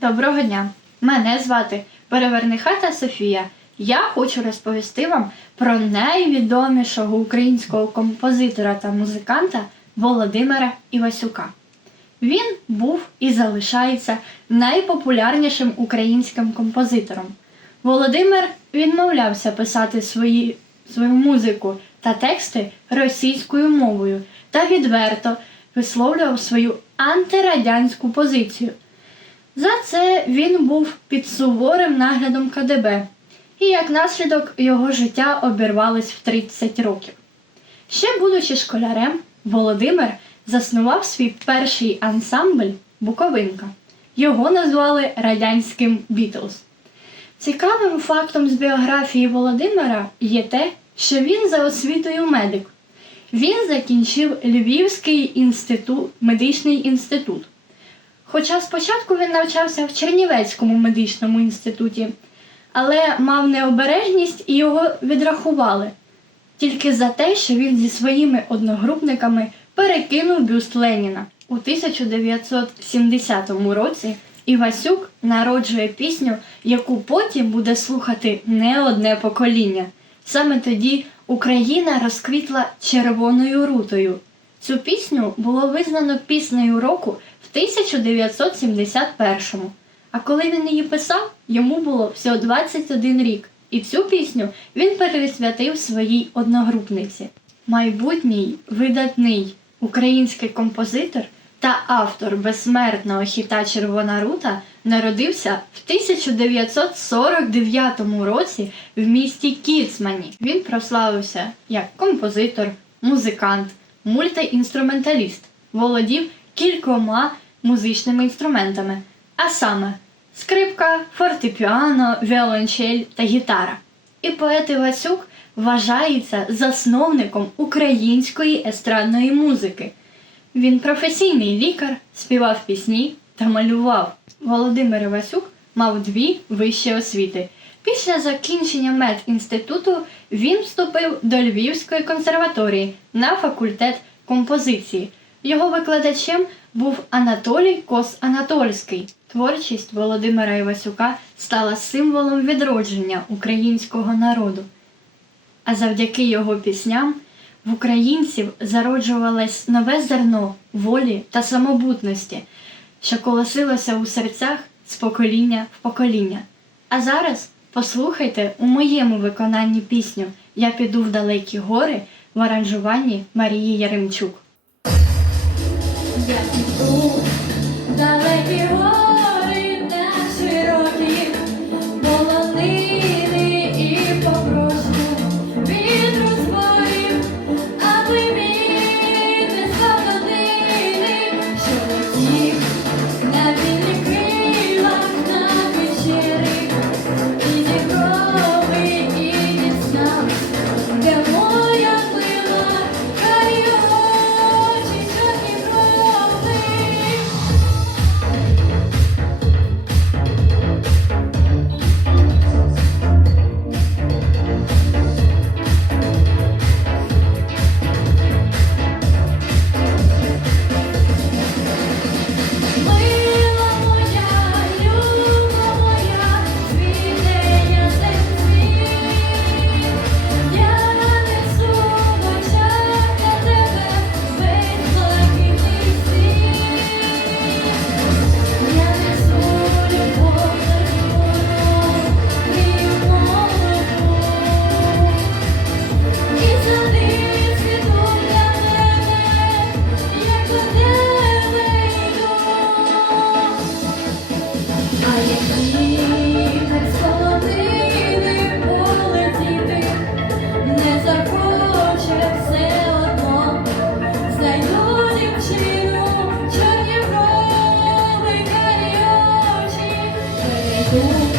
Доброго дня! Мене звати Перевернихата Софія. Я хочу розповісти вам про найвідомішого українського композитора та музиканта Володимира Івасюка. Він був і залишається найпопулярнішим українським композитором. Володимир відмовлявся писати свої, свою музику та тексти російською мовою та відверто висловлював свою антирадянську позицію. За це він був під суворим наглядом КДБ, і як наслідок його життя обірвалось в 30 років. Ще будучи школярем, Володимир заснував свій перший ансамбль Буковинка. Його назвали радянським Бітлз. Цікавим фактом з біографії Володимира є те, що він за освітою медик. Він закінчив Львівський інститут, медичний інститут. Хоча спочатку він навчався в Чернівецькому медичному інституті, але мав необережність і його відрахували тільки за те, що він зі своїми одногрупниками перекинув бюст Леніна. У 1970 році Івасюк народжує пісню, яку потім буде слухати не одне покоління. Саме тоді Україна розквітла червоною рутою. Цю пісню було визнано піснею року в 1971-му. А коли він її писав, йому було всього 21 рік. І цю пісню він пересвятив своїй одногрупниці. Майбутній видатний український композитор та автор безсмертного хіта Червона рута народився в 1949 році в місті Кіцмані. Він прославився як композитор, музикант, мультиінструменталіст, володів кількома музичними інструментами, а саме скрипка, фортепіано, віолончель та гітара. І поет Івасюк вважається засновником української естрадної музики. Він професійний лікар, співав пісні та малював. Володимир Івасюк мав дві вищі освіти. Після закінчення медінституту він вступив до Львівської консерваторії на факультет композиції. Його викладачем був Анатолій Кос Анатольський. Творчість Володимира Івасюка стала символом відродження українського народу. А завдяки його пісням в українців зароджувалось нове зерно волі та самобутності, що колосилося у серцях з покоління в покоління. А зараз послухайте у моєму виконанні пісню Я піду в далекі гори в аранжуванні Марії Яремчук. Я Senhor.